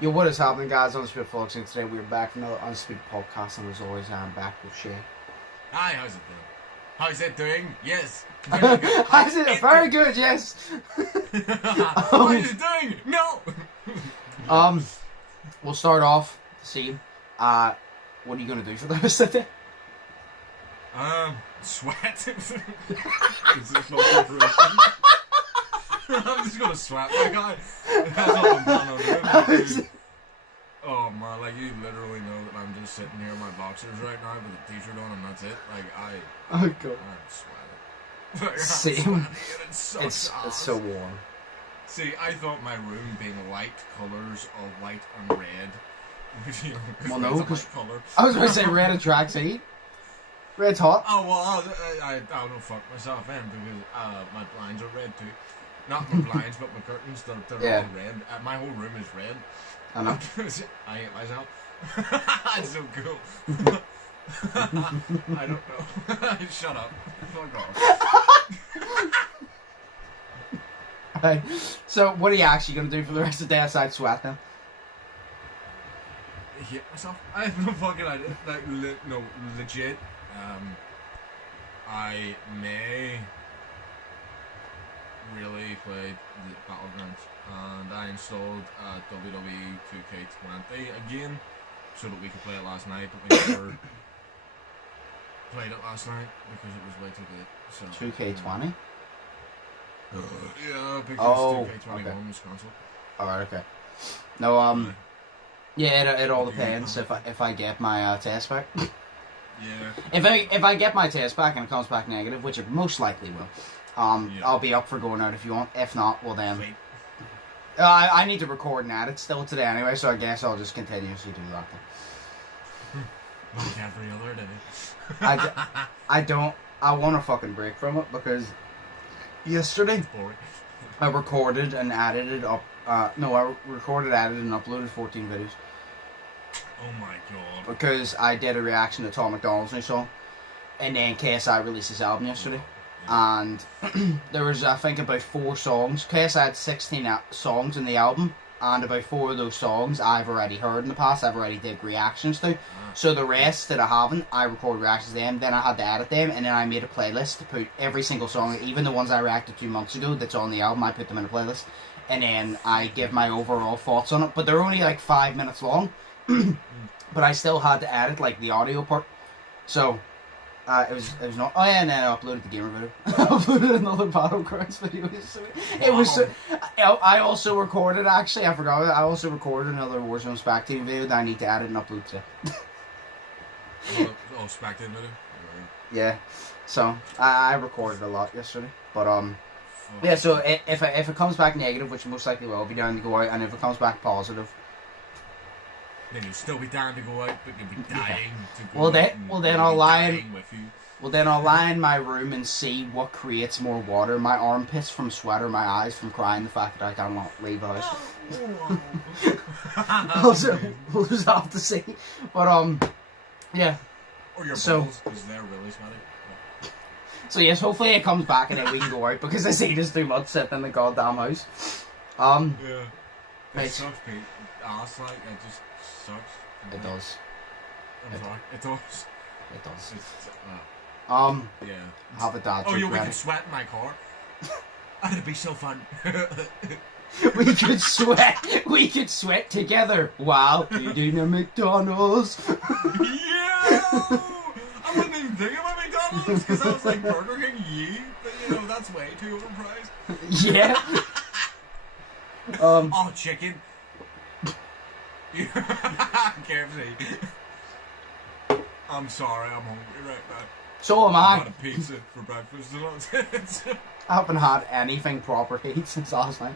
Yo, what is happening, guys? Undisputed folks, and today we're back for another Undisputed podcast, and as always, I'm back with Sheas. Hi, how's it doing? How's it doing? Yes. How's it? Very good, yes. How is it doing? No. We'll start off the scene. What are you gonna do for the rest of the day? Sweat. Is this not preparation? I'm just gonna sweat, my guy. That's all I'm planning on doing. Oh man, like you literally know that I'm just sitting here in my boxers right now with a t-shirt on and that's it. Like Oh god. I'm sweating. Like, Same. It's so warm. See, I thought my room being light colours of white and red. You know, Well, no, red's a 'cause- light colour. I was gonna say red attracts heat. Red's hot. Oh well, I don't fuck myself in because my blinds are red too. Not my blinds, but my curtains. They're Yeah. all red. My whole room is red. I know. I hate myself. It's so cool. I don't know. Shut up. Fuck off. Right. So, what are you actually gonna do for the rest of the day aside sweat then? I hate myself. I have no fucking idea. Like, no, legit. I may really play the Battlegrounds, and I installed WWE 2K20 again so that we could play it last night, but we never played it last night because it was way too late. So 2K20? Yeah, because Oh, 2K21 okay. was cancelled. Alright, okay. No, yeah, it all depends if I get my test back. Yeah. If I get my test back and it comes back negative, which it most likely will, Yeah. I'll be up for going out if you want. If not, well then, Sweet. I need to record and edit still today anyway, so I guess I'll just continuously do that then. Like every other day. I want a fucking break from it because yesterday Boring. I recorded and edited up. I recorded, edited, and uploaded 14 videos Oh my god. because I did a reaction to Tom McDonald's new song, and then KSI released his album yesterday. And there was, I think, about 4 songs. KSI had 16 songs in the album, and about 4 of those songs I've already heard in the past. I've already did reactions to. So the rest that I haven't, I record reactions to them. Then I had to edit them, and then I made a playlist to put every single song, even the ones I reacted to months ago that's on the album. I put them in a playlist, and then I give my overall thoughts on it. But they're only like 5 minutes long. But I still had to edit like the audio part. So. It was not. Oh yeah, and then I uploaded the gamer video. I uploaded another Battlegrounds video. It was. So, I also recorded. Actually, I forgot. I also recorded another Warzone spectating video that I need to edit and upload to. Oh, spectating video? Yeah. So I recorded a lot yesterday, but yeah. So if it comes back negative, which most likely will, I'll be down to go out, and if it comes back positive, then you'll still be down to go out, but you'll be dying to go Well, out. then- well, then you'll I'll be lie in- dying with you. well then I'll lie in my room and see what creates more water: my armpits from sweat or my eyes from crying. The fact that I cannot leave the house. We'll just have to see. But yeah. Or your So- balls, because they're really sweaty. So yes, hopefully it comes back and then we can go out because this heat is too much sitting in the goddamn house. Yeah. Right. It sucks, Pete. Ass, like, it just sucks. It does. I'm sorry. It does. It does. It's, yeah. Have a dad Oh, joke yeah, we ready. can sweat in my car. That'd be so fun. We could sweat. We could sweat together while eating a McDonald's. Yeah! I wasn't even thinking about McDonald's because I was like Burger King, but you know, that's way too overpriced. Yeah. Oh, chicken. KFC. I'm sorry, I'm hungry right now. So am I I. had a pizza for breakfast and I haven't had anything proper to eat since last night.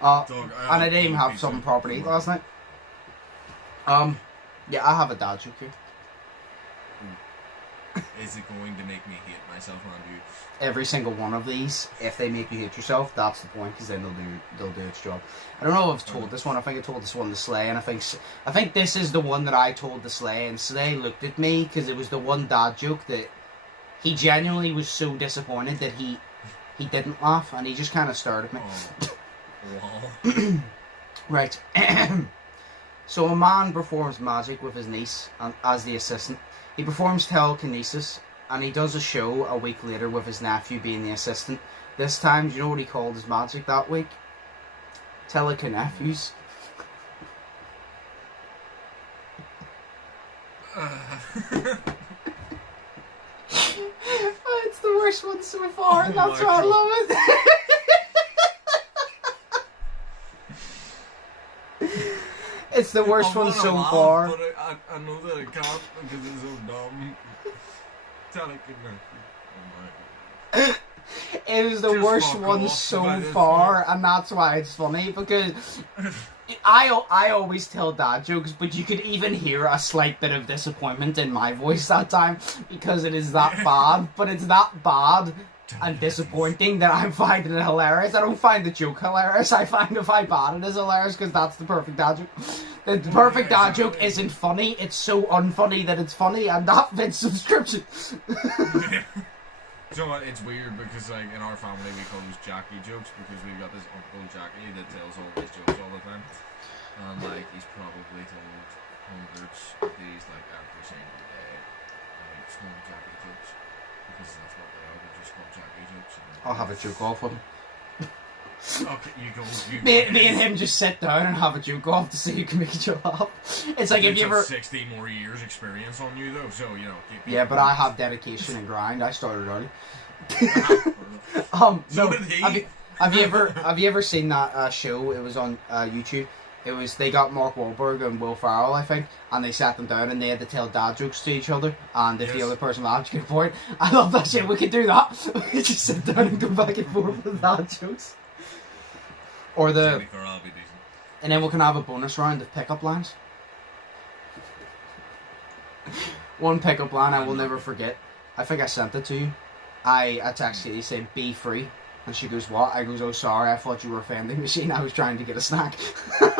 Dog, And I didn't even have something proper to eat last night. Yeah, I have a dad joke here. Is it going to make me hate myself on you? Every single one of these, if they make you hate yourself, that's the point, because then they'll do its job. I don't know if I've told this one. I think I told this one to Slay, and I think this is the one that I told to Slay, and Slay looked at me because it was the one dad joke that he genuinely was so disappointed that he didn't laugh, and he just kind of stared at me. Oh. Wow. Right. So a man performs magic with his niece as the assistant. He performs telekinesis, and he does a show a week later with his nephew being the assistant. This time, do you know what he called his magic that week? Telekinephews. It's the worst one so far, and that's why I love it. It's the worst one so far. But I know that it can't because it's so dumb. It was the worst one so far, and that's why it's funny, because I always tell dad jokes, but you could even hear a slight bit of disappointment in my voice that time, because it is that bad, but it's that bad and disappointing that I'm finding it hilarious. I don't find the joke hilarious, I find if I bad it is hilarious, because that's the perfect dad joke. The perfect dad joke isn't funny, it's so unfunny that it's funny, and that fits subscription. So it's weird because like in our family we call those Jackie jokes because we've got this Uncle Jackie that tells all these jokes all the time, and like he's probably told hundreds of these like every single day, and like small Jackie jokes because that's what they are. They're just called Jackie jokes. I'll have a joke off with him. Okay, you go. Me and him just sit down and have a joke off to see who can make each other laugh. It's like if you ever 60 more years experience on you though, so you know. Yeah, but I have dedication and grind. I started early. So did he. Have you ever seen that show? It was on YouTube. They got Mark Wahlberg and Will Ferrell, I think, and they sat them down and they had to tell dad jokes to each other, and if the other person laughed, you could point. I love that shit. We could do that. We could just sit down and go back and forth with dad jokes. Or and then we can have a bonus round of pickup lines. One pickup line I will never forget. I think I sent it to you. I texted you saying, "Be free," and she goes, "What?" I goes, "Oh, sorry, I thought you were offending machine. I was trying to get a snack." Oh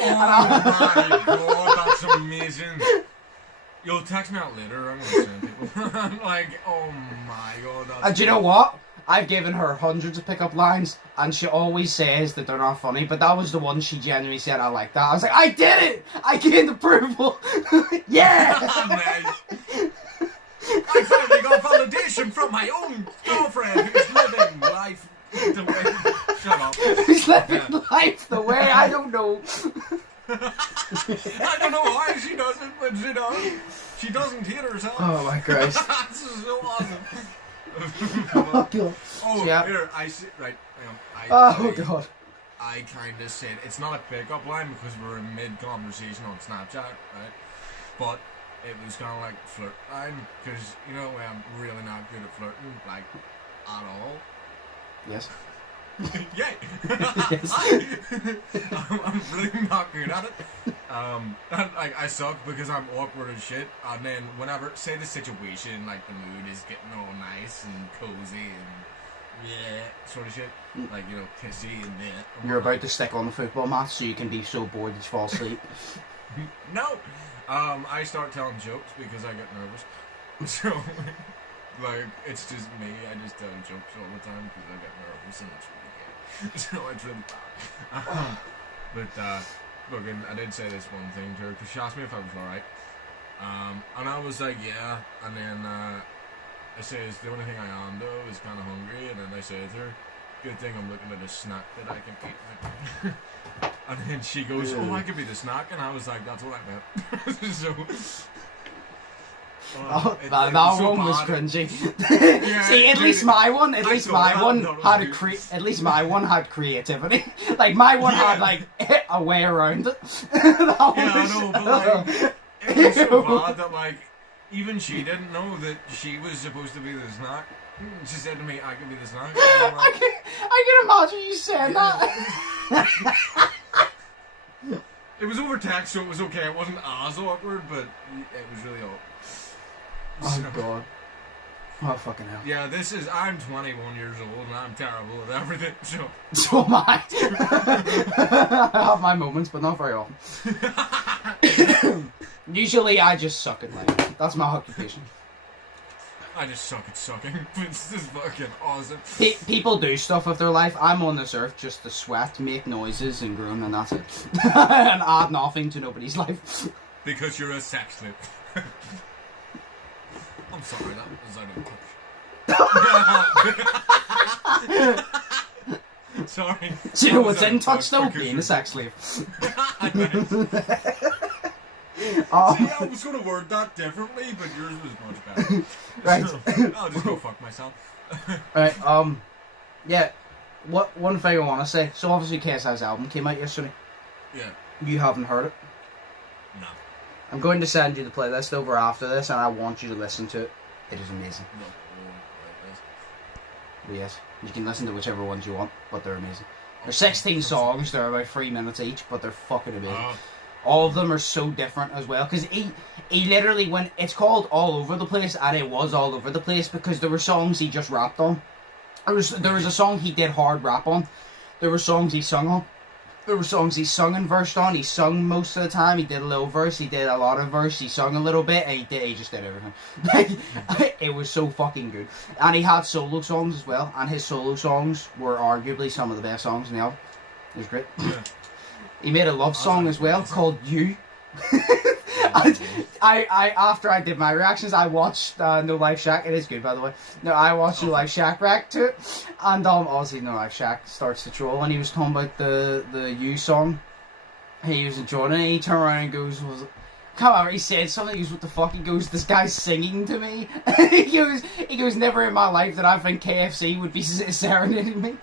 my god, that's amazing. You'll text me out later. I'm gonna send people. I'm like, oh my god. And do you know what? I've given her hundreds of pickup lines, and she always says that they're not funny, but that was the one she genuinely said, "I like that." I was like, I did it! I gained approval! Yeah! I finally got validation from my own girlfriend who's living life the way... Shut up. Who's living life the way I don't know. I don't know why she doesn't, but she does. She doesn't hate herself. Oh my Christ. This is so awesome. Oh, God. Oh, yeah. Here, I see, right, hang on. God. I kind of said, it's not a pickup line because we're in mid-conversation on Snapchat, right? But it was kind of like flirt line, because, you know, I'm really not good at flirting, like, at all. Yes. Yay! Yes. I'm really not good at it. And, like, I suck because I'm awkward as shit. And then whenever, say the situation, like the mood is getting all nice and cozy and sort of shit, like, you know, kissy and You're about to stick on the football mat so you can be so bored that you fall asleep. No! I start telling jokes because I get nervous. So, like, it's just me. I just tell jokes all the time because I get nervous and it's really good. So it's really bad. But, Logan, I did say this one thing to her because she asked me if I was alright. And I was like, yeah. And then I says, the only thing I am though is kind of hungry. And then I said to her, good thing I'm looking at a snack that I can eat. And then she goes, oh, I could be the snack. And I was like, that's what I meant. So... that so one was bad. cringy. Yeah, See, at least my one had creativity. Like my one had like a way around it. I know, but like it was so bad that like even she didn't know that she was supposed to be the snack. She said to me, "I can be the snack." Like, I can imagine you saying that. It was over text, so it was okay. It wasn't as awkward, but it was really awkward. Oh God. Oh fucking hell. Yeah, I'm 21 years old and I'm terrible at everything, so... So am I. I have my moments, but not very often. Usually I just suck at life. That's my occupation. I just suck at sucking. It's just fucking awesome. People do stuff with their life. I'm on this earth just to sweat, make noises, and groan, and that's it. And add nothing to nobody's life. Because you're a sex slave. I'm sorry, that was out of touch. Sorry. So you know what's in touch though? Being a sex slave. See, I was going to word that differently, but yours was much better. Right. I'll just go fuck myself. Right, yeah, one thing I want to say, so obviously KSI's album came out yesterday. Yeah. You haven't heard it? No. I'm going to send you the playlist over after this, and I want you to listen to it. It is amazing. No. Yes, you can listen to whichever ones you want, but they're amazing. There's 16 songs, they're about 3 minutes each, but they're fucking amazing. All of them are so different as well, because he literally, when it's called All Over the Place, and it was all over the place, because there were songs he just rapped on. There was a song he did hard rap on. There were songs he sung on. There were songs he sung and versed on. He sung most of the time. He did a little verse. He did a lot of verse. He sung a little bit. And he just did everything. It was so fucking good. And he had solo songs as well. And his solo songs were arguably some of the best songs in the album. It was great. Yeah. He made a love song as well called You. I after I did my reactions, I watched No Life Shack. It is good, by the way. No, I watched No Life Shack react to it, and obviously No Life Shack starts to troll, and he was talking about the You song. He was enjoying it, and he turned around and goes, come on, he said something. He goes, what the fuck? He goes, this guy's singing to me. he goes, never in my life that I think KFC would be serenading me.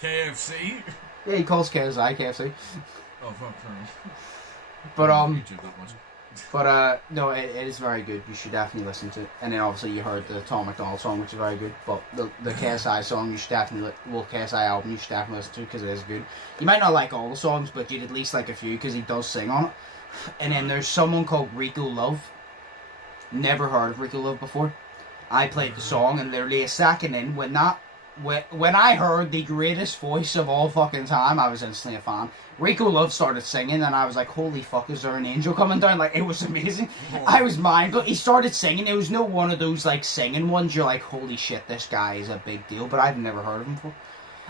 KFC? Yeah, he calls KSI KFC. Oh fuck, sorry. But no, it is very good. You should definitely listen to it. And then obviously you heard the Tom McDonald song, which is very good. But the KSI song, you should definitely, KSI album, you should definitely listen to because it is good. You might not like all the songs, but you'd at least like a few because he does sing on it. And then there's someone called Rico Love. Never heard of Rico Love before. I played the song, and literally a second in, when I heard the greatest voice of all fucking time, I was instantly a fan. Rico Love started singing, and I was like, holy fuck, is there an angel coming down? Like, it was amazing. I was mind blown. He started singing. It was no one of those, like, singing ones. You're like, holy shit, this guy is a big deal, but I've never heard of him before.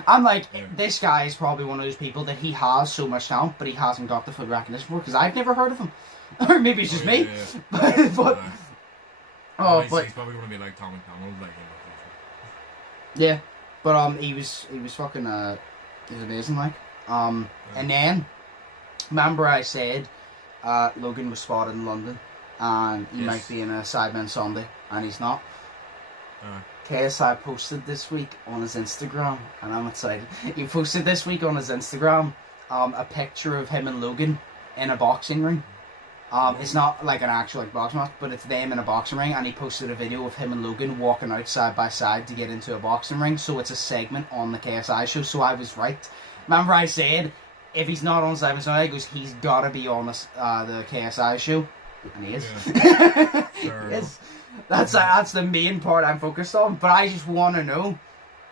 I'm like, this guy is probably one of those people that he has so much talent, but he hasn't got the full recognition for, because I've never heard of him. Or maybe it's just me. Yeah. But he's probably going to be like Tom McDonald, like, yeah. But he was fucking he was amazing, like. And then remember I said Logan was spotted in London and he might be in a Sidemen Sunday, and he's not. KSI posted this week on his Instagram, and I'm excited. He posted this week on his Instagram a picture of him and Logan in a boxing ring. It's not like an actual boxing match, but it's them in a boxing ring, and he posted a video of him and Logan walking out side by side to get into a boxing ring, so it's a segment on the KSI show, so I was right. Remember I said, if he's not on Simon Sunday, he goes, he's gotta be on the KSI show, and he is. Yeah. Sure. He is. That's the main part I'm focused on, but I just want to know,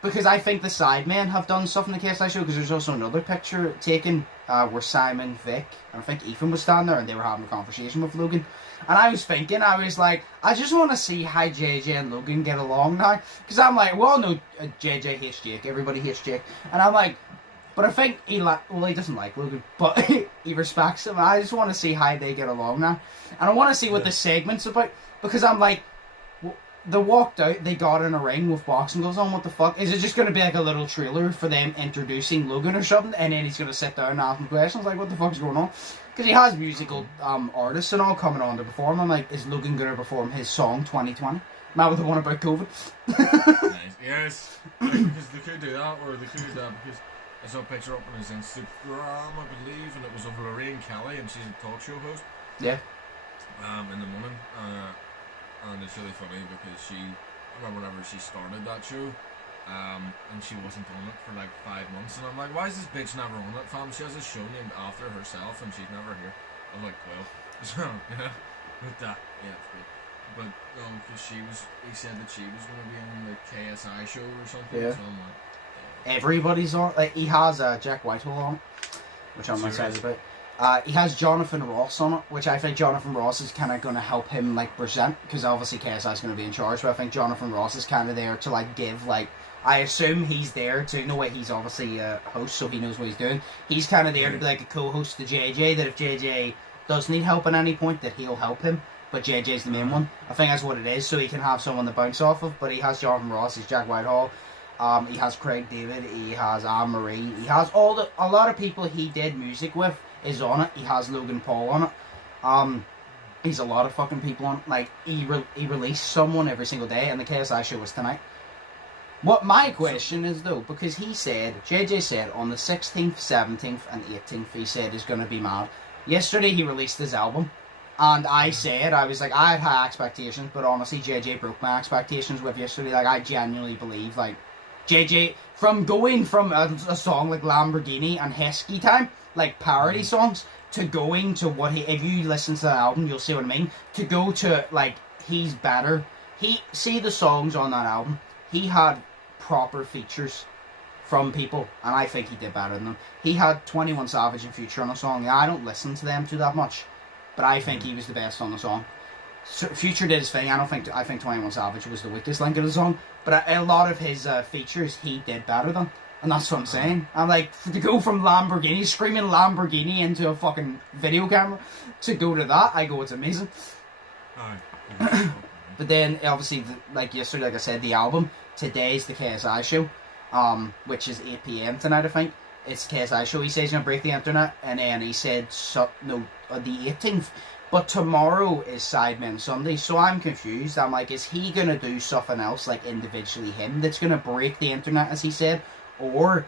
because I think the Sidemen have done stuff in the KSI show, because there's also another picture taken where Simon, Vic, and I think Ethan was standing there, and they were having a conversation with Logan. And I was thinking, I was like, I just want to see how JJ and Logan get along now. Because I'm like, well, no, JJ hates Jake, everybody hates Jake. And I'm like, but I think he doesn't like Logan, but he respects him. And I just want to see how they get along now. And I want to see what the segment's about, because I'm like, they walked out, they got in a ring with boxing gloves on, what the fuck? Is it just going to be like a little trailer for them introducing Logan or something, and then he's going to sit down and ask him questions, like what the fuck's going on? Because he has musical artists and all coming on to perform. I'm like, is Logan going to perform his song 2020? Now with the one about COVID? Nice. Yes, because they could do that, or they could do that, because I saw a picture up on his Instagram, I believe, and it was of Lorraine Kelly, and she's a talk show host. Yeah. In the morning, and it's really funny because I remember whenever she started that show, and she wasn't on it for like 5 months, and I'm like, why is this bitch never on it, fam? She has a show named after herself, and she's never here. I was like, 12. So, yeah, with that, yeah, it's good. But, no, because he said that she was going to be on the KSI show or something, so I'm like, everybody's on, like, he has Jack Whitehall on, which I'm excited about. He has Jonathan Ross on it, which I think Jonathan Ross is kind of going to help him like present, because obviously KSI is going to be in charge, but I think Jonathan Ross is kind of there to like give like, I assume he's there to, know what, he's obviously a host, so he knows what he's doing. He's kind of there to be like a co-host to JJ, that if JJ does need help at any point, that he'll help him, but JJ's the main one. I think that's what it is, so he can have someone to bounce off of. But he has Jonathan Ross, he's Jack Whitehall, he has Craig David, he has Anne Marie, he has a lot of people he did music with is on it. He has Logan Paul on it. He's a lot of fucking people on it. Like, he released someone every single day, and the KSI show was tonight. What my question is, though, because JJ said on the 16th, 17th, and 18th, he said he's going to be mad. Yesterday, he released his album, and I was like, I had high expectations, but honestly, JJ broke my expectations with yesterday. Like, I genuinely believe, like, JJ, from going from a song like Lamborghini and Heskey Time, like parody songs, to going to what if you listen to the album, you'll see what I mean, to go to, like, he's better. See the songs on that album, he had proper features from people, and I think he did better than them. He had 21 Savage and Future on a song. I don't listen to them too that much, but I think he was the best on the song. So Future did his thing. I think 21 Savage was the weakest link of the song, but a lot of his features he did better than, and that's what I'm saying. I'm like, to go from Lamborghini, screaming Lamborghini into a fucking video camera, to go to that, I go, it's amazing. But then, obviously, like yesterday, like I said, the album, today's the KSI show, which is 8 PM tonight, I think. It's the KSI show. He says he's going to break the internet, and then he said, the 18th. But tomorrow is Sidemen Sunday, so I'm confused. I'm like, is he going to do something else, like individually him, that's going to break the internet, as he said? Or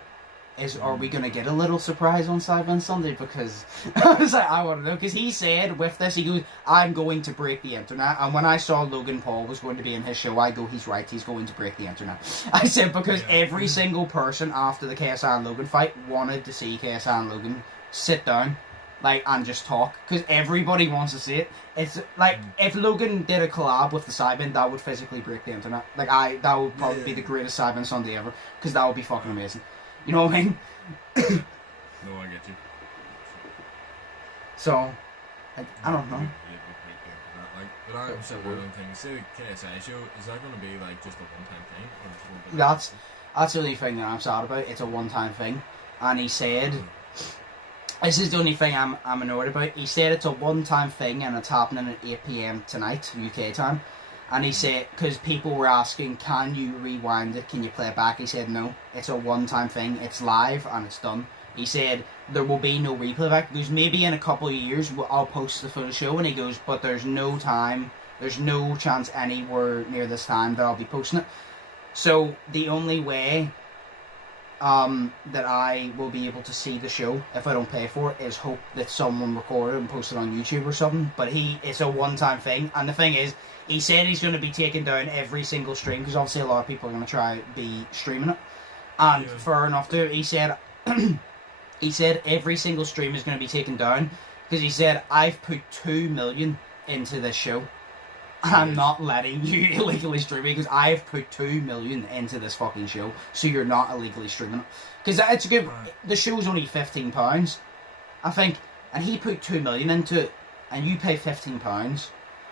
are we going to get a little surprise on Sidemen Sunday? Because I was like, I want to know. Because he said with this, he goes, I'm going to break the internet. And when I saw Logan Paul was going to be in his show, I go, he's right, he's going to break the internet. I said, because every single person after the KSI and Logan fight wanted to see KSI and Logan sit down, like, and just talk, because everybody wants to see it. It's like, if Logan did a collab with the Sidemen, that would physically break the internet. Like, that would probably be the greatest Sidemen Sunday ever, because that would be fucking amazing. You know what I mean? No, I get you. So, like, I don't know. Like, but I said one thing. Say the KSI show, is that going to be like just a one-time thing? That's the only thing that I'm sad about. It's a one-time thing, and he said, this is the only thing I'm annoyed about. He said it's a one-time thing, and it's happening at 8 PM tonight, UK time. And he said, because people were asking, can you rewind it? Can you play it back? He said, no, it's a one-time thing. It's live and it's done. He said, there will be no replay back. Because maybe in a couple of years, I'll post the full show. And he goes, but there's no time, there's no chance anywhere near this time that I'll be posting it. So the only way that I will be able to see the show, if I don't pay for it, is hope that someone recorded and posted on YouTube or something. But it's a one-time thing. And the thing is, he said he's going to be taking down every single stream, because obviously a lot of people are going to try be streaming it. And fair enough too. He said he said every single stream is going to be taken down, because he said, I've put 2 million into this show. I'm not letting you illegally stream it, because I've put 2 million into this fucking show, so you're not illegally streaming it. Because it's good. The show's only £15, I think, and he put 2 million into it, and you pay £15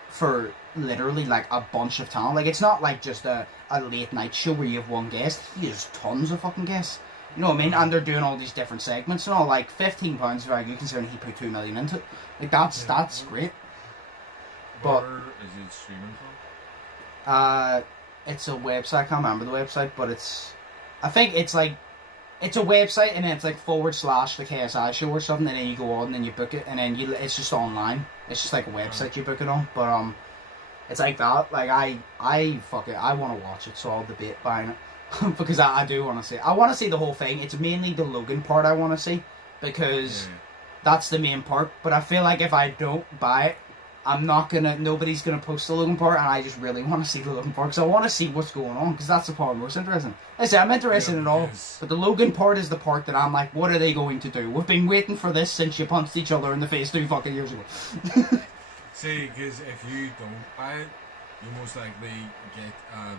for literally like a bunch of talent. Like, it's not like just a late night show where you have one guest. He has tons of fucking guests. You know what I mean? And they're doing all these different segments and all. Like, £15 is very good considering he put 2 million into it. Like, that's great. But where is it streaming from? It's a website. I can't remember the website, but I think it's a website, and then it's like / the KSI show or something, and then you go on and then you book it, and then it's just online. It's just like a website you book it on. But it's like that. Like, I fuck it. I want to watch it, so I'll debate buying it. Because I do want to see it. I want to see the whole thing. It's mainly the Logan part I want to see, because that's the main part. But I feel like if I don't buy it, nobody's gonna post the Logan part, and I just really want to see the Logan part, because I want to see what's going on, because that's the part I'm most interested in. I say I'm interested in all, but the Logan part is the part that I'm like, what are they going to do? We've been waiting for this since you punched each other in the face 2 fucking years ago. See, because if you don't buy it, you most likely get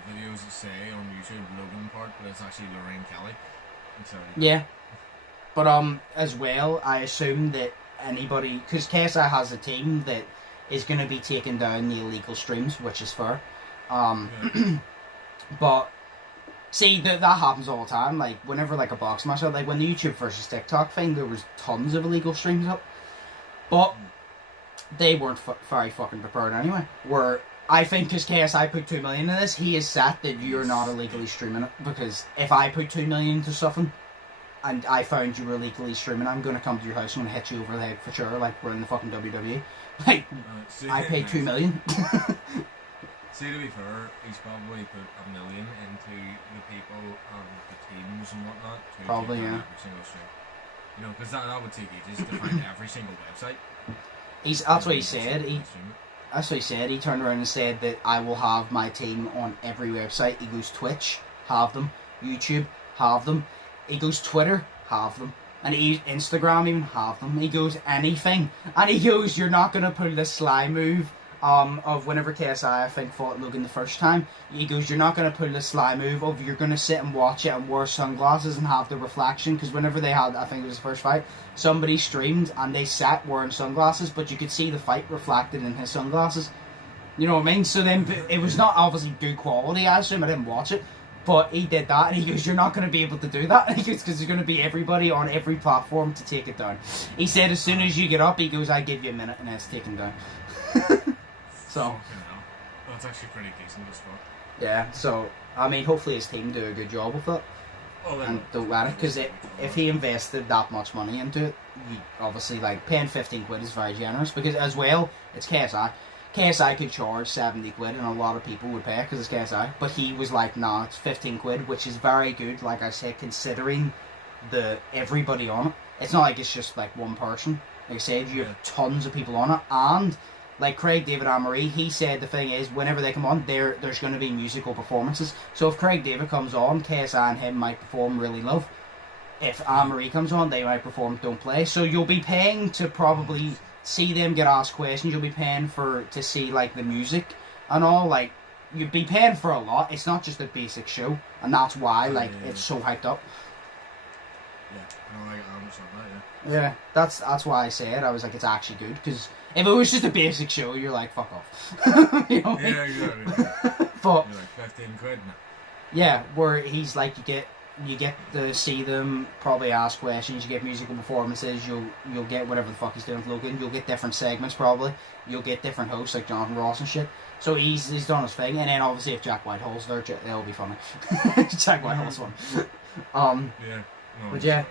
videos that say on YouTube Logan part, but it's actually Lorraine Kelly. Yeah. But as well, I assume that anybody, because KSI has a team that is going to be taking down the illegal streams, which is fair. But see, that happens all the time. Like whenever like a box match, like when the YouTube versus TikTok thing, there was tons of illegal streams up, but they weren't very fucking prepared anyway. Where I think because KSI put 2 million in this, he is set that you're not illegally streaming it. Because if I put 2 million into something, and I found you were illegally streaming, I'm going to come to your house and hit you over the head for sure, like we're in the fucking WWE. Like, I paid 2 million. See, to be fair, he's probably put 1 million into the people and the teams and whatnot to probably, take yeah. every single stream. You know, because that would take ages to find every single website. That's what he said. That's what he said. He turned around and said that I will have my team on every website. He goes Twitch, have them. YouTube, have them. He goes Twitter, have them. And he Instagram, even have them. He goes anything. And he goes, you're not going to pull this sly move of whenever KSI, I think, fought Logan the first time. He goes, you're not going to pull the sly move of you're going to sit and watch it and wear sunglasses and have the reflection. Because whenever they had, I think it was the first fight, somebody streamed and they sat wearing sunglasses, but you could see the fight reflected in his sunglasses. You know what I mean? So then it was not obviously good quality, I assume. I didn't watch it. But he did that, and he goes, you're not going to be able to do that. And he goes, because there's going to be everybody on every platform to take it down. He said, as soon as you get up, he goes, I give you a minute, and it's taken down. So. That's actually pretty decent as well. Yeah, so, I mean, hopefully his team do a good job with it. Oh, and don't let it, because if he invested that much money into it, he obviously, like, paying 15 quid is very generous, because as well, it's KSI. KSI could charge 70 quid and a lot of people would pay because it's KSI. But he was like, nah, it's 15 quid, which is very good, like I said, considering everybody on it. It's not like it's just like one person. Like I said, you have tons of people on it. And like Craig David Amory, he said the thing is, whenever they come on, there's going to be musical performances. So if Craig David comes on, KSI and him might perform Really Love. If Amory comes on, they might perform Don't Play. So you'll be paying to probably see them get asked questions. You'll be paying to see like the music and all. Like you'd be paying for a lot. It's not just a basic show, and that's why it's so hyped up. Yeah, I understand that. Yeah, that's why I said I was like, it's actually good, because if it was just a basic show, you're like, fuck off. You know? Yeah, exactly. But you're like 15 quid now. Yeah, where he's like, you get to see them probably ask questions, you get musical performances, you'll get whatever the fuck he's doing with Logan, you'll get different segments probably, you'll get different hosts like Jonathan Ross and shit. So he's done his thing, and then obviously if Jack Whitehall's there, that'll be funny. Jack Whitehall's fun. Yeah. No, but yeah,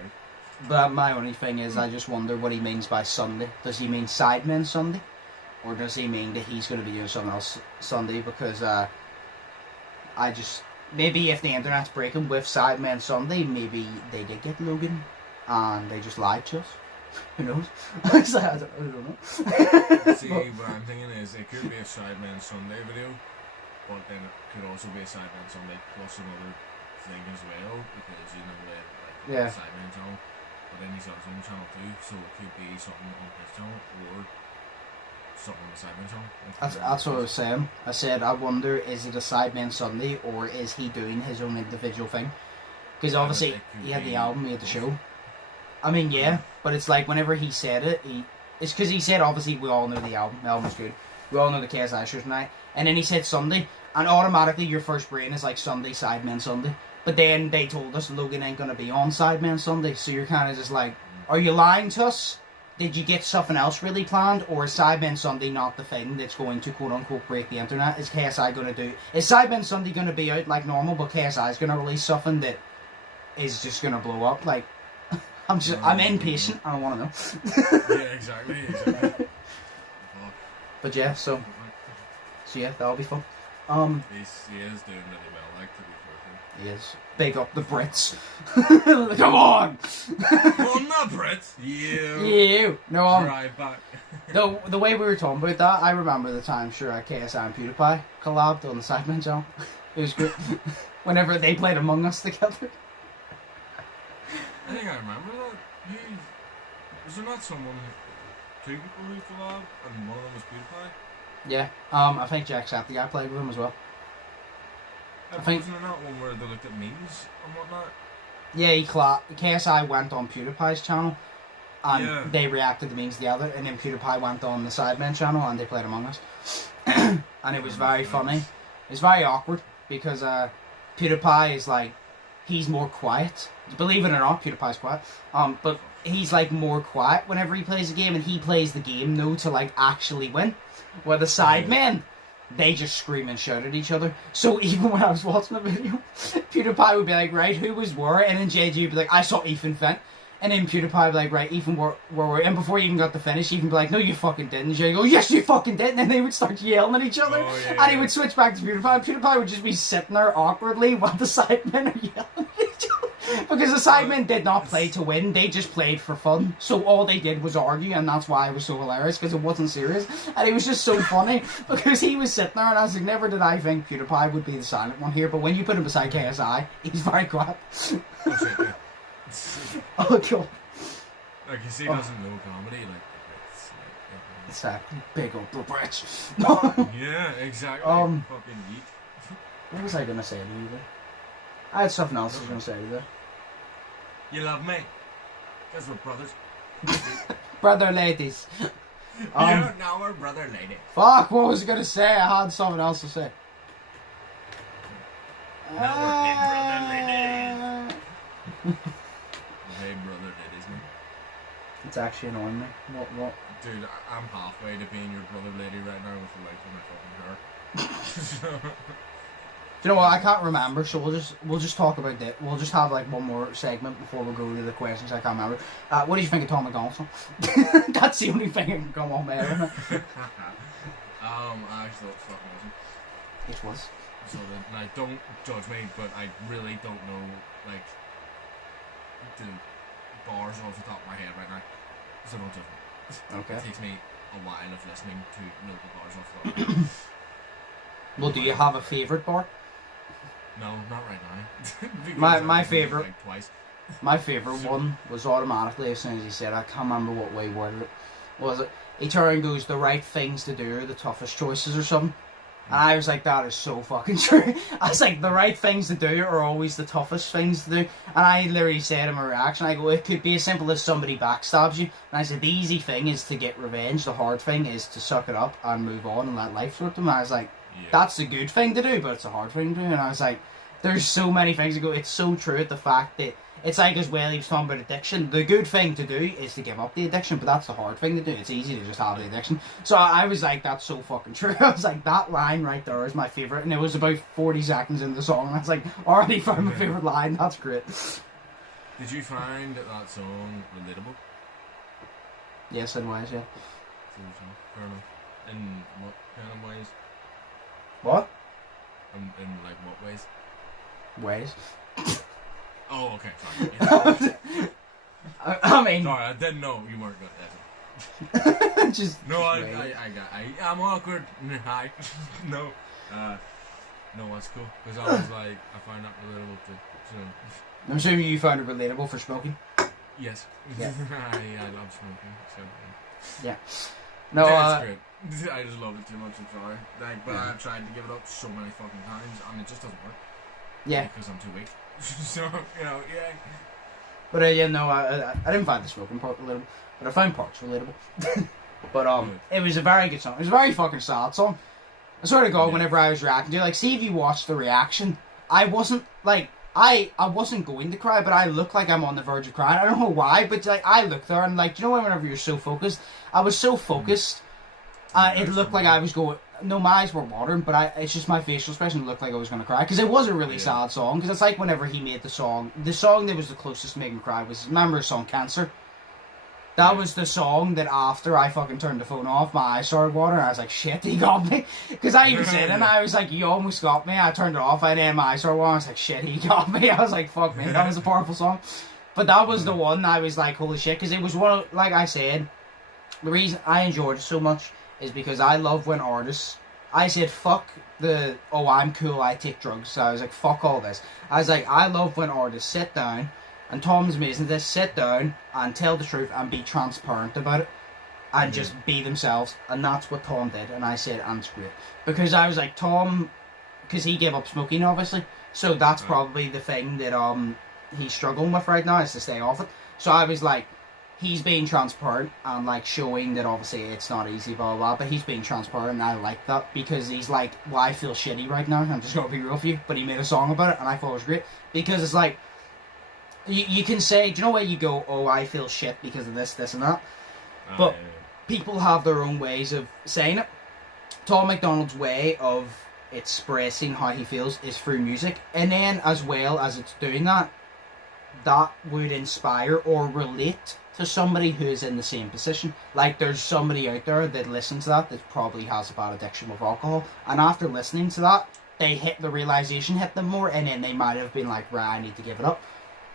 but my only thing is I just wonder what he means by Sunday. Does he mean Sidemen Sunday? Or does he mean that he's going to be doing something else Sunday? Because maybe if the internet's breaking with Sidemen Sunday, maybe they did get Logan and they just lied to us. Who knows? I don't know. See, what I'm thinking is it could be a Sidemen Sunday video, but then it could also be a Sidemen Sunday plus another thing as well, because you know the Sidemen channel, but then he's on his own channel too, so it could be something on his channel or something on the Sidemen channel. That's what I was saying. I said, I wonder, is it a Sidemen Sunday or is he doing his own individual thing? Because obviously he had the album, he had the show. I mean, yeah, but it's like whenever he said it, it's because he said, obviously, we all know the album's good. We all know the KSI show tonight. And then he said Sunday, and automatically your first brain is like Sunday, Sidemen Sunday. But then they told us Logan ain't going to be on Sidemen Sunday, so you're kind of just like, are you lying to us? Did you get something else really planned, or is Sidemen Sunday not the thing that's going to quote-unquote break the internet? Is KSI going to do... Is Sidemen Sunday going to be out like normal, but KSI is going to release something that is just going to blow up? Like, I'm impatient. I don't want to know. Yeah, exactly. But yeah, so yeah, that'll be fun. He is doing really well, like, to be fair. He is. Big up the Brits. Come on! Well, not Brits. You. No, Drive back. the way we were talking about that, I remember the time, KSI and PewDiePie collabed on the Sidemen channel. It was good. Whenever they played Among Us together. I think I remember that. Was there not two people who collabed, and one of them was PewDiePie? Yeah. I think Jacksepticeye played with him as well. I think wasn't there not one where they looked at memes and whatnot? Yeah, KSI went on PewDiePie's channel and they reacted to memes together, and then PewDiePie went on the Sidemen channel and they played Among Us. And it was very funny. It's very awkward because PewDiePie is like, he's more quiet. Believe it or not, PewDiePie's quiet. But he's like more quiet whenever he plays a game, and he plays the game to like actually win. Where the Sidemen, they just scream and shout at each other. So even when I was watching the video, PewDiePie would be like, right, who was where? And then JG would be like, I saw Ethan Fent. And then PewDiePie would be like, right, Ethan where? And before he even got to finish, Ethan would be like, no, you fucking didn't. And JG would go, yes, you fucking did. And then they would start yelling at each other. And he would switch back to PewDiePie. PewDiePie would just be sitting there awkwardly while the Sidemen are yelling at each other. Because the Sidemen did not play to win, they just played for fun. So all they did was argue, and that's why it was so hilarious, because it wasn't serious. And it was just so funny, because he was sitting there, and I was like, never did I think PewDiePie would be the silent one here, but when you put him beside KSI, he's very quiet. Oh, God. Like, you see, he doesn't know comedy, Exactly. Big old bridge. Yeah, exactly. Fucking yeet. What was I going to say to you there? I had something else I was going to say to you there. You love me. Because we're brothers. Brother ladies. Now we're brother lady. Fuck, what was I going to say? I had something else to say. Now we're big brother ladies. Hey, brother ladies, man. It's actually annoying me. What? Dude, I'm halfway to being your brother lady right now with the light of my fucking hair. Do you know what? I can't remember, so we'll just talk about that. We'll just have like one more segment before we go to the questions. I can't remember. What do you think of Tom McDonald's? That's the only thing that can come on there. I actually thought it fucking awesome. It was. So like, don't judge me, but I really don't know like the bars off the top of my head right now. So don't judge me. Okay. It takes me a while of listening to know the bars off the top of my head. Well, do you have a favourite bar? No, not right now. my favourite, like twice. My favourite one was automatically as soon as he said, I can't remember what way worded it. Was it? He turned and goes, the right things to do are the toughest choices or something. And I was like, that is so fucking true. I was like, the right things to do are always the toughest things to do. And I literally said in my reaction, I go, it could be as simple as somebody backstabs you. And I said, the easy thing is to get revenge. The hard thing is to suck it up and move on and let life sort them. And I was like, that's the good thing to do, but it's a hard thing to do. And I was like, there's so many things to go. It's so true at the fact that it's like as well he was talking about addiction. The good thing to do is to give up the addiction, but that's the hard thing to do. It's easy to just have the addiction. So I was like, that's so fucking true. I was like, that line right there is my favourite. And it was about 40 seconds into the song. And I was like, already found my favourite line. That's great. Did you find that song relatable? Yes, in ways, yeah. Fair enough. In what kind of ways? What? In like what ways? Ways. Oh, okay, sorry. I mean... Sorry, I didn't know you weren't good at it. Just... No, I'm awkward. Hi. No. No, that's cool. Because I was like, I find that relatable too. So. I'm assuming you found it relatable for smoking? Yes. Yeah. I love smoking. So. Yeah. No, it's great. I just love it too much, I'm sorry. Like, but I've tried to give it up so many fucking times and it just doesn't work. Yeah. Because I'm too weak. So, you know, yeah. But yeah, no, I didn't find the smoking part relatable, but I found parts relatable. But it was a very good song. It was a very fucking sad song. I swear to God, whenever I was reacting to it, like, see if you watched the reaction, I wasn't, like, I wasn't going to cry, but I look like I'm on the verge of crying. I don't know why, but like I look there and like, you know, whenever you're so focused, I was so focused. It looked like I was going. No, my eyes were watering, but it's just my facial expression looked like I was going to cry because it was a really sad song. Because it's like whenever he made the song that was the closest to making me cry was, remember his song Cancer? That was the song that after I fucking turned the phone off, my eyes started watering. I was like, shit, he got me. Because I even said it, and I was like, you almost got me. I turned it off, and then my eyes started watering. I was like, shit, he got me. I was like, fuck me, that was a powerful song. But that was the one I was like, holy shit, because it was one of, like I said, the reason I enjoyed it so much is because I love when artists, I said, fuck the, oh, I'm cool, I take drugs. So I was like, fuck all this. I was like, I love when artists sit down, and Tom's amazing at this, sit down and tell the truth and be transparent about it and just be themselves. And that's what Tom did. And I said, and it's great. Because I was like, Tom, because he gave up smoking, obviously. So that's probably the thing that he's struggling with right now, is to stay off it. So I was like, he's being transparent and like showing that obviously it's not easy, blah blah blah. But he's being transparent, and I like that because he's like, well, I feel shitty right now. I'm just gonna be real with you. But he made a song about it, and I thought it was great because it's like you can say, do you know where you go? Oh, I feel shit because of this, and that. But people have their own ways of saying it. Tom McDonald's way of expressing how he feels is through music, and then as well as it's doing that, that would inspire or relate to somebody who is in the same position. Like there's somebody out there that listens to that probably has a bad addiction with alcohol, and after listening to that, they hit the realization hit them more, and then they might have been like, right, I need to give it up.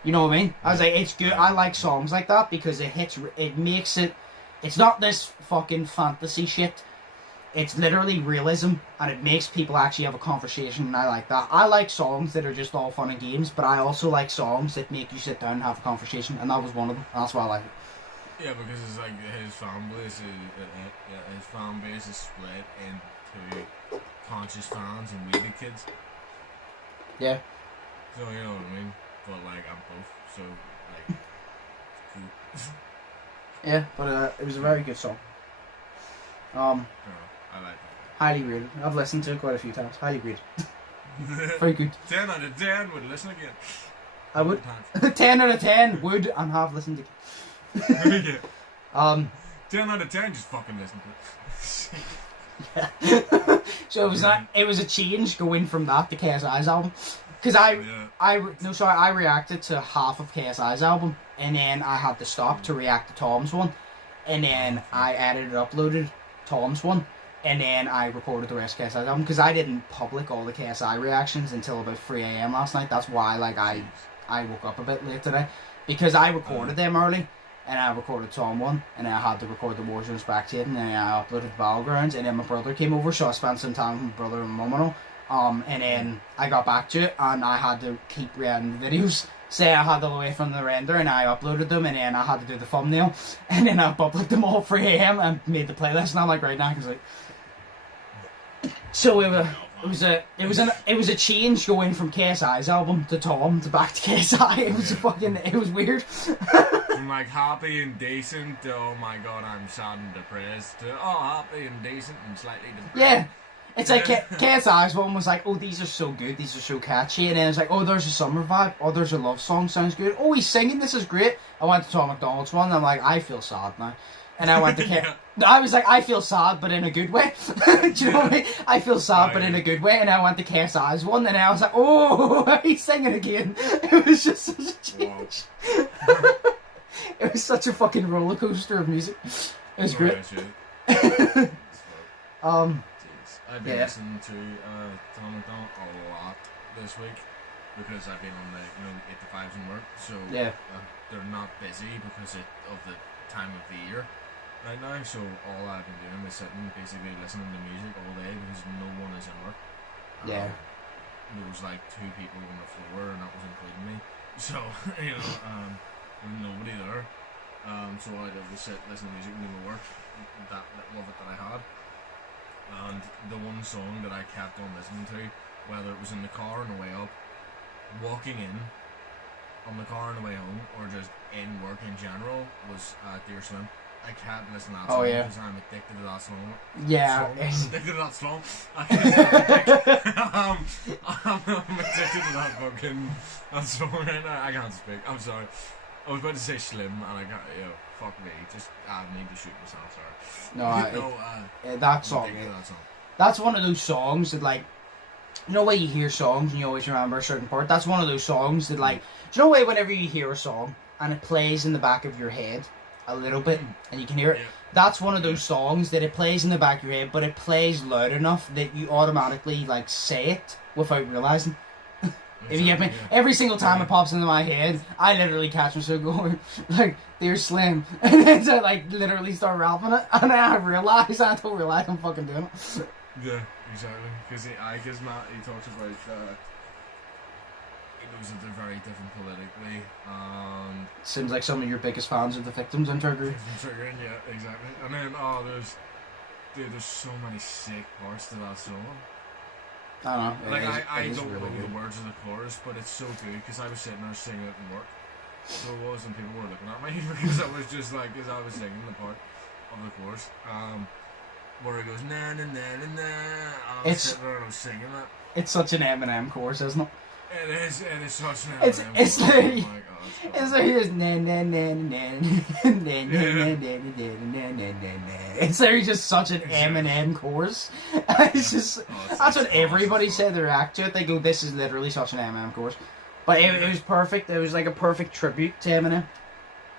You know what I mean? I was like, it's good. I like songs like that because it makes it. It's not this fucking fantasy shit. It's literally realism, and it makes people actually have a conversation, and I like that. I like songs that are just all fun and games, but I also like songs that make you sit down and have a conversation, and that was one of them. That's why I like it. Yeah, because it's like his fan base is split into conscious fans and weedy kids. Yeah. So you know what I mean? But like I'm both, so like cool. Yeah, but it was a very good song. I like it. Highly rated. I've listened to it quite a few times. Highly rated. Very good. 10 out of 10 would listen again. I would. 10 out of 10 would and have listened again. 10 out of 10 just fucking listen to it. Yeah. So it was a change going from that to KSI's album. Because I reacted to half of KSI's album, and then I had to stop to react to Tom's one, and then I edited, uploaded Tom's one, and then I recorded the rest of KSI's album, because I didn't public all the KSI reactions until about 3 AM last night. That's why I woke up a bit late today, because I recorded them early, and I recorded Tom one, and then I had to record the Warzone spectating, and then I uploaded Battlegrounds, and then my brother came over, so I spent some time with my brother and my mum and all. And then I got back to it, and I had to keep rendering the videos. Say I had them away from the render, and I uploaded them, and then I had to do the thumbnail, and then I published them all 3 AM and made the playlist. And I'm like, right now, because like, so it was a change going from KSI's album to Tom to back to KSI. It was weird. From like happy and decent to, oh my god, I'm sad and depressed, to happy and decent and slightly depressed. Yeah. It's like KSI's one was like, oh, these are so good, these are so catchy, and then it's like, oh, there's a summer vibe, oh, there's a love song, sounds good, oh, he's singing, this is great. I went to Tom McDonald's one, and I'm like, I feel sad now. And I went to yeah. I was like, I feel sad, but in a good way. Do you know what I mean? I feel sad, but in a good way. And I went to KSI's one, and I was like, oh, he's singing again. It was just such a change. It was such a fucking roller coaster of music. It was great. I've been listening to Tom McDonald a lot this week because I've been on the 8 to 5s and work, so they're not busy because of the time of the year right now. So all I've been doing is sitting basically listening to music all day because no one is in work. There was like 2 people on the floor, and that was including me. So nobody there. So I just sit, listen to music, and do my work. That love it that I had. And the one song that I kept on listening to, whether it was in the car on the way up, walking in, on the car on the way home, or just in work in general, was Dear Slim. I can't listen to that song because I'm addicted to that song. Yeah. I'm addicted to that song. I'm addicted to that fucking song right now. I can't speak. I'm sorry. I was about to say Slim, and I can't. Fuck me. Just I need to shoot myself. Sorry. That song. That's one of those songs that, like, you know, when you hear songs and you always remember a certain part. That's one of those songs that, like, do you know, whenever you hear a song and it plays in the back of your head a little bit, and you can hear it. Yeah. That's one of those songs that it plays in the back of your head, but it plays loud enough that you automatically, like, say it without realizing. If you get me, every single time it pops into my head, I literally catch myself going, like, Dear Slim, and then I, like, literally start rapping it, and then I don't realize I'm fucking doing it. Yeah, exactly. Because Matt, he talks about it knows that they're very different politically, and seems like some of your biggest fans are the victims in Trigger. Yeah, exactly. And then there's so many sick parts to that song. I don't know. Like I don't know the words of the chorus, but it's so good because I was sitting there singing it in work, So it was, and people were looking at me because I was just like, as I was singing the part of the chorus, where it goes na na na na na. I was sitting there and I was singing it. It's such an Eminem chorus, isn't it? It is such an It's chorus. literally, Oh my God, it's like just na na na na na na na na na. It's literally just such an Eminem chorus. It's just that's what everybody said they react to it. They go, "This is literally such an Eminem chorus," but it was perfect. It was like a perfect tribute to Eminem.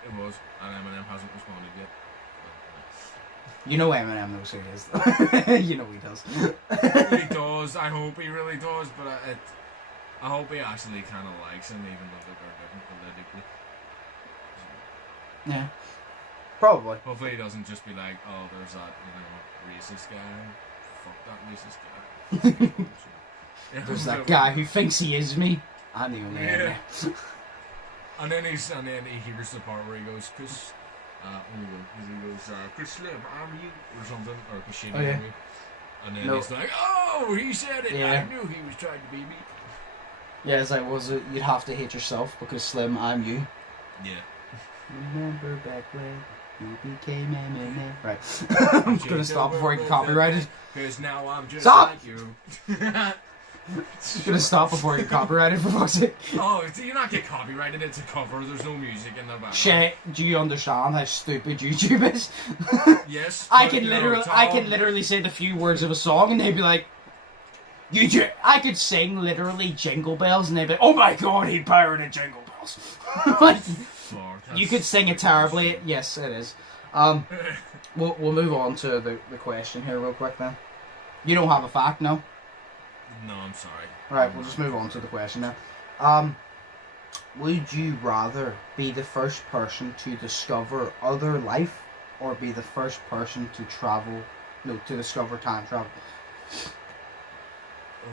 It was, and Eminem hasn't responded yet. You know Eminem knows who he is, though. You know he does. He does. I hope he really does, but I hope he actually kind of likes him, even though they're different politically. Yeah, probably. Hopefully he doesn't just be like, oh, there's that, racist guy. Fuck that racist guy. Yeah, There's that guy who thinks he is me. I'm the only Yeah. Eminem. And then he hears the part where he goes, Chris, Chris Slim, I'm you, or something, or Chris Shimmy, Oh, yeah. I'm you. And then No. he's like, oh, he said it. Yeah. I knew he was trying to be me. Yeah, it's like, you'd have to hate yourself because Slim, I'm you. Yeah. Remember back when you became Eminem. Right. I'm gonna stop before I get copyrighted. Because now I'm just Stop! like you. I'm gonna stop before I get copyrighted for fuck's sake. Oh, you're not get copyrighted. It's a cover. There's no music in the background. Shay, do you understand how stupid YouTube is? Yes. I but, can you know, literally say the few words of a song and they'd be like, I could sing literally Jingle Bells and they'd be like, oh my god, he pirated Jingle Bells. Like, Fuck, you could sing it terribly. Yes, it is. We'll move on to the question here real quick then. You don't have a fact, no? No, I'm sorry. Right, we'll just move on to the question now. Would you rather be the first person to discover other life or be the first person to discover time travel? Oh.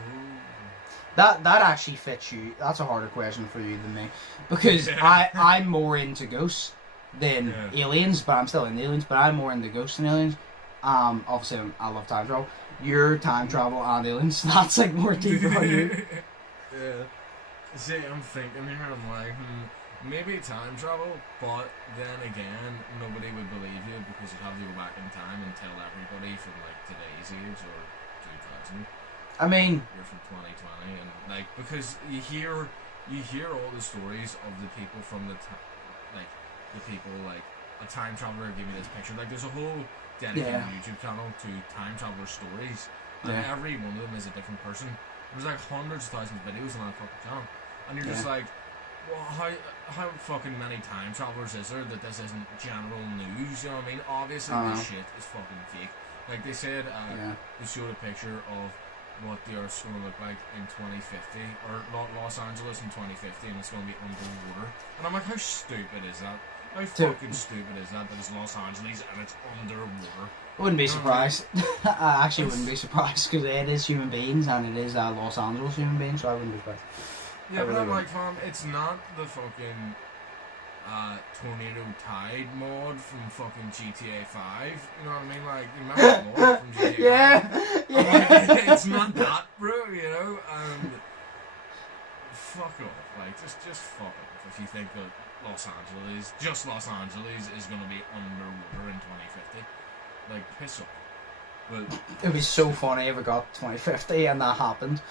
That actually fits you. That's a harder question for you than me. Because I'm more into ghosts than aliens, but I'm still into aliens, but I'm more into ghosts than aliens. Obviously I love time travel. Your time travel and aliens, that's like more deeper for you. Yeah. See, I'm thinking here, I'm like, maybe time travel, but then again, nobody would believe you because you'd have to go back in time and tell everybody from like today's age or 2000. I mean, You're from 2020, and like because you hear all the stories of the people from the people like a time traveler gave me this picture. Like there's a whole dedicated YouTube channel to time traveler stories, and every one of them is a different person. There's like hundreds of thousands of videos on that fucking channel, and you're just like, well, how fucking many time travelers is there that this isn't general news? You know what I mean? Obviously, this shit is fucking fake. Like they said, they showed a picture of what the Earth's going to look like in 2050, or Los Angeles in 2050, and it's going to be underwater. And I'm like, how stupid is that? How fucking stupid is that it's Los Angeles and it's underwater? I wouldn't be surprised. I actually wouldn't be surprised because it is human beings and it is Los Angeles human beings, so I wouldn't be surprised. Yeah, but I'm like, fam, it's not the fucking Tornado Tide mod from fucking GTA 5. You know what I mean? Like, you remember the mod from GTA 5? Yeah. Like, it's not that, bro, you know? And fuck off. Like, just fuck off if you think that Los Angeles is going to be underwater in 2050. Like, piss off. But It would be so funny if it got 2050 and that happened.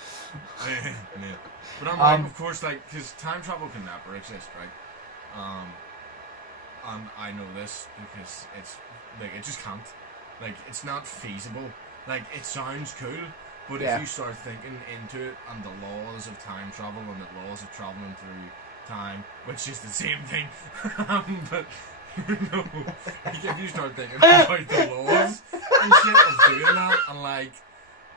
yeah. But I'm like, of course, like, because time travel can never exist, right? And I know this because it's like it just can't. Like, it's not feasible. Like, it sounds cool, but if you start thinking into it and the laws of time travel and the laws of traveling through time, which is the same thing, but no, like, if you start thinking about the laws and shit of doing that, and like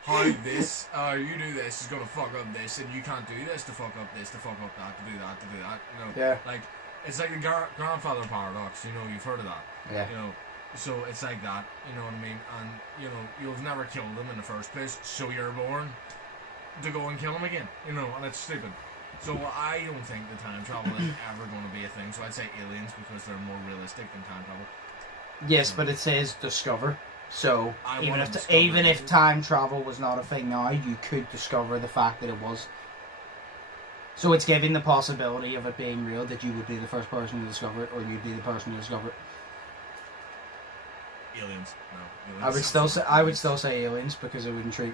how this, you do this is gonna fuck up this, and you can't do this to fuck up this, to fuck up that, to do that, you know, like it's like the grandfather paradox. You know, you've heard of that. Yeah. You know, so it's like that. You know what I mean? And you know, you've never killed them in the first place, so you're born to go and kill them again. You know, and it's stupid. So I don't think the time travel is ever going to be a thing. So I'd say aliens because they're more realistic than time travel. Yes, but it says discover. So I even wanna if discover time travel was not a thing now, you could discover the fact that it was. So it's giving the possibility of it being real that you would be the first person to discover it, or you'd be the person to discover it. Aliens. No. Aliens. I would still say aliens because it would intrigue.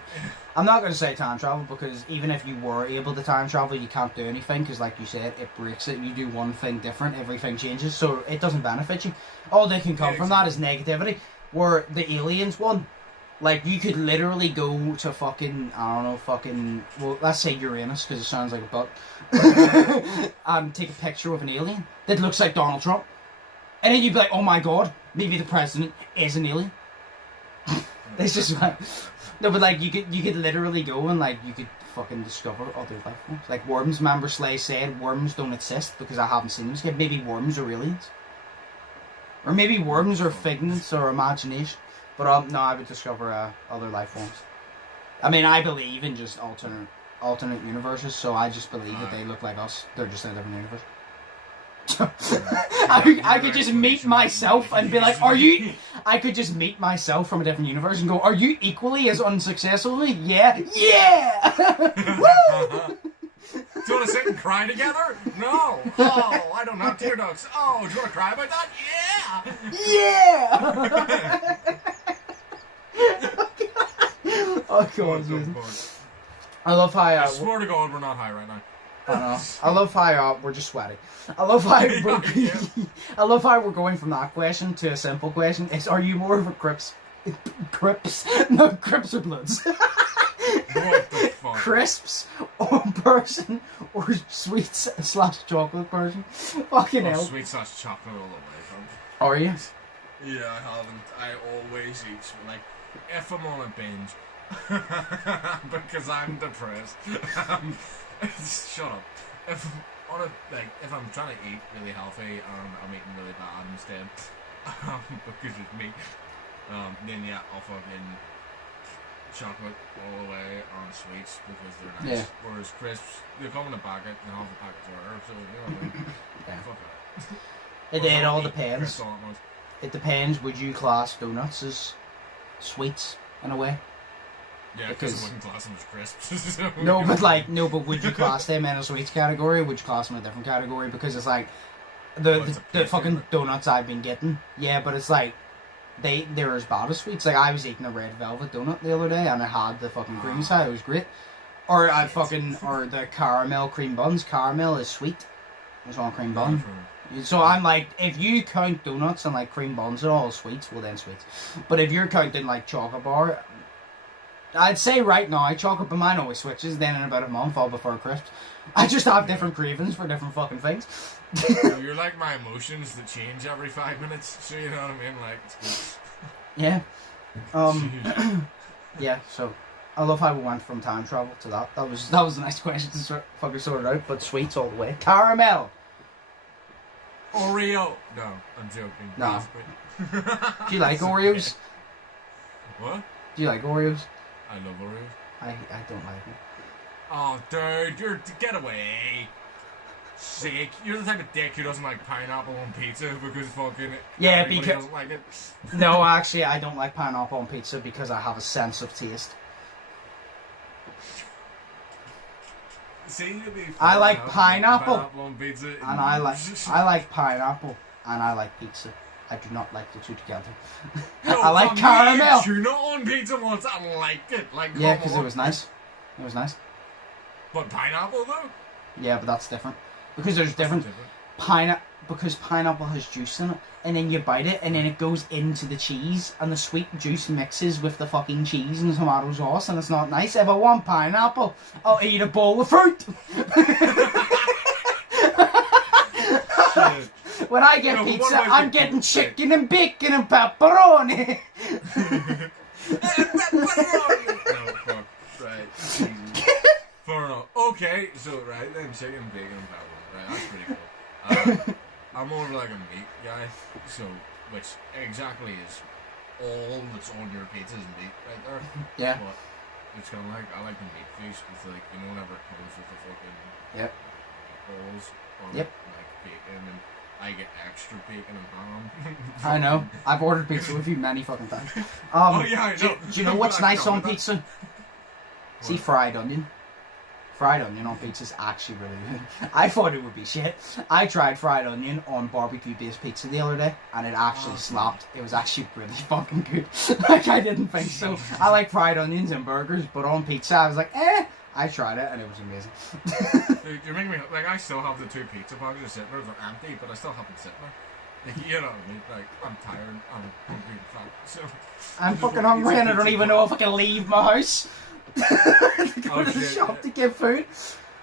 I'm not going to say time travel because even if you were able to time travel, you can't do anything because, like you said, it breaks it. You do one thing different, everything changes, so it doesn't benefit you. All that can come from that is negativity. Where the aliens one, like you could literally go to fucking well, let's say Uranus because it sounds like a butt, and take a picture of an alien that looks like Donald Trump, and then you'd be like, oh my god, maybe the president is an alien. It's just like, no, but like you could literally go and like you could fucking discover other life forms. Like worms. Remember Slay said worms don't exist because I haven't seen them yet. Maybe worms are aliens, or maybe worms are figments or imagination. But no, I would discover other life forms. I mean, I believe in just alternate universes, so I just believe that they look like us. They're just in a different universe. I could just meet myself and be like, are you... I could just meet myself from a different universe and go, are you equally as unsuccessful as me? Yeah! Yeah! Woo! Do you want to sit and cry together? No! Oh, I don't have tear ducts. Oh, do you want to cry about that? Yeah! Yeah! Oh god, I love how I swear to God we're not high right now. I know. I love how we're just sweaty. I love how I love how we're going from that question to a simple question. It's, are you more of a Crips? No, Crips or Bloods. What the fuck? Crisps or person or sweets / chocolate person? Fucking hell. Sweet / chocolate all the way, fam. Are you? Yeah, I haven't. I always eat, like, if I'm on a binge, because I'm depressed. Shut up. If I'm trying to eat really healthy and I'm eating really bad instead, because it's me, then yeah, I'll fucking chocolate all the way on sweets because they're nice. Yeah. Whereas crisps, they come in a packet and half the packet's order, so you know what I mean? Yeah. Fuck it. It all depends. It depends. Would you class donuts as sweets in a way? Yeah, because I wouldn't class them as crisps. So but would you class them in a sweets category? Or would you class them in a different category? Because it's like the fucking donuts I've been getting. Yeah, but it's like they're as bad as sweets. Like I was eating a red velvet donut the other day and I had the fucking cream side. It was great. Or the caramel cream buns. Caramel is sweet. It's on cream bun. So I'm like, if you count donuts and like cream buns and all sweets, well then sweets. But if you're counting like chocolate bar, I'd say right now chocolate, but mine always switches. Then in about a month I'll prefer crisps. I just have different cravings for different fucking things. You're like my emotions that change every 5 minutes. So you know what I mean? Like, it's yeah. Yeah. So I love how we went from time travel to that. That was a nice question to fucking sort it out. But sweets all the way. Caramel. Oreo. No, I'm joking. No. Do you like Oreos? What? Do you like Oreos? I love Oreos. I don't like them. Oh, dude, get away. Sick. You're the type of dick who doesn't like pineapple on pizza because fucking everybody doesn't like it. No, actually, I don't like pineapple on pizza because I have a sense of taste. I like pineapple on pizza, and I like pineapple, and I like pizza. I do not like the two together. No, I like caramel. You're not on pizza once. I liked it. Like, yeah, because it was nice. It was nice. But pineapple though? Yeah, but that's different. Because there's different because pineapple has juice in it, and then you bite it, and then it goes into the cheese, and the sweet juice mixes with the fucking cheese and tomato sauce, and it's not nice. If I want pineapple, I'll eat a bowl of fruit. When I get pizza, I'm getting chicken and bacon and pepperoni. Pepperoni. No, fuck. Right. Fair enough. Okay, so right then, chicken, bacon, and pepperoni. Right, that's pretty cool. I'm more of like a meat guy, so which exactly is all that's on your pizza is meat right there. Yeah. But it's kind of like I like the meat feast with like whenever it comes with the fucking meatballs or like bacon and I get extra bacon and ham. I know. I've ordered pizza with you many fucking times. Oh yeah, I know. Do you know what's nice on pizza? See, fried onion. Fried onion on pizza is actually really good. I thought it would be shit. I tried fried onion on barbecue-based pizza the other day, and it actually slapped. It was actually really fucking good. Like, I didn't think so. I like fried onions and burgers, but on pizza, I was like, eh. I tried it, and it was amazing. Dude, you're making me... Like, I still have the 2 pizza boxes sitting there. They're empty, but I still have them sitting there. Like, you know what I mean? Like, I'm tired. I'm hungry and fat. So... I'm fucking hungry, and I don't even know if I can leave my house. Go to the shop to get food.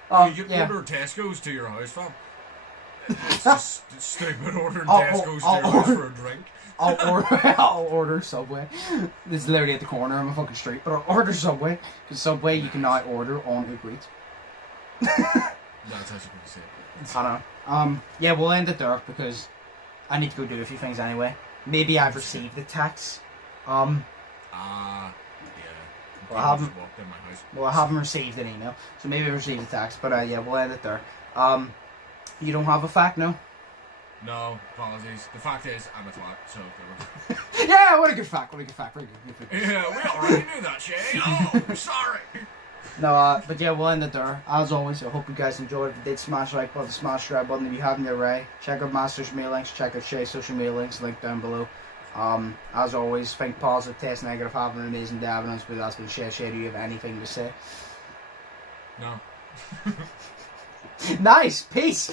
You order Tesco's to your house, fam. It's just stupid ordering Tesco's to your house for a drink. I'll order Subway. It's literally at the corner of my fucking street, but I'll order Subway because Subway you can now order on Uber Eats. That's actually pretty sick. I know. Yeah, we'll end it there because I need to go do a few things anyway. Maybe I've received the text. Yeah. Well, I haven't received an email, so maybe I've received a text. But yeah, we'll end it there. You don't have a fact, no? No, apologies. The fact is, I'm a twat, so... Yeah, what a good fact, Very good. Yeah, we already knew that, Shay. Oh, sorry. No, but yeah, we'll end it there. As always, I hope you guys enjoyed. If you did, smash the like button, smash the subscribe button if you haven't already. Check out my social media links, check out Shay's social media links, link down below. As always, think positive, test negative, have an amazing day, evidence, but that's been Shay. Shay, do you have anything to say? No. Nice, peace!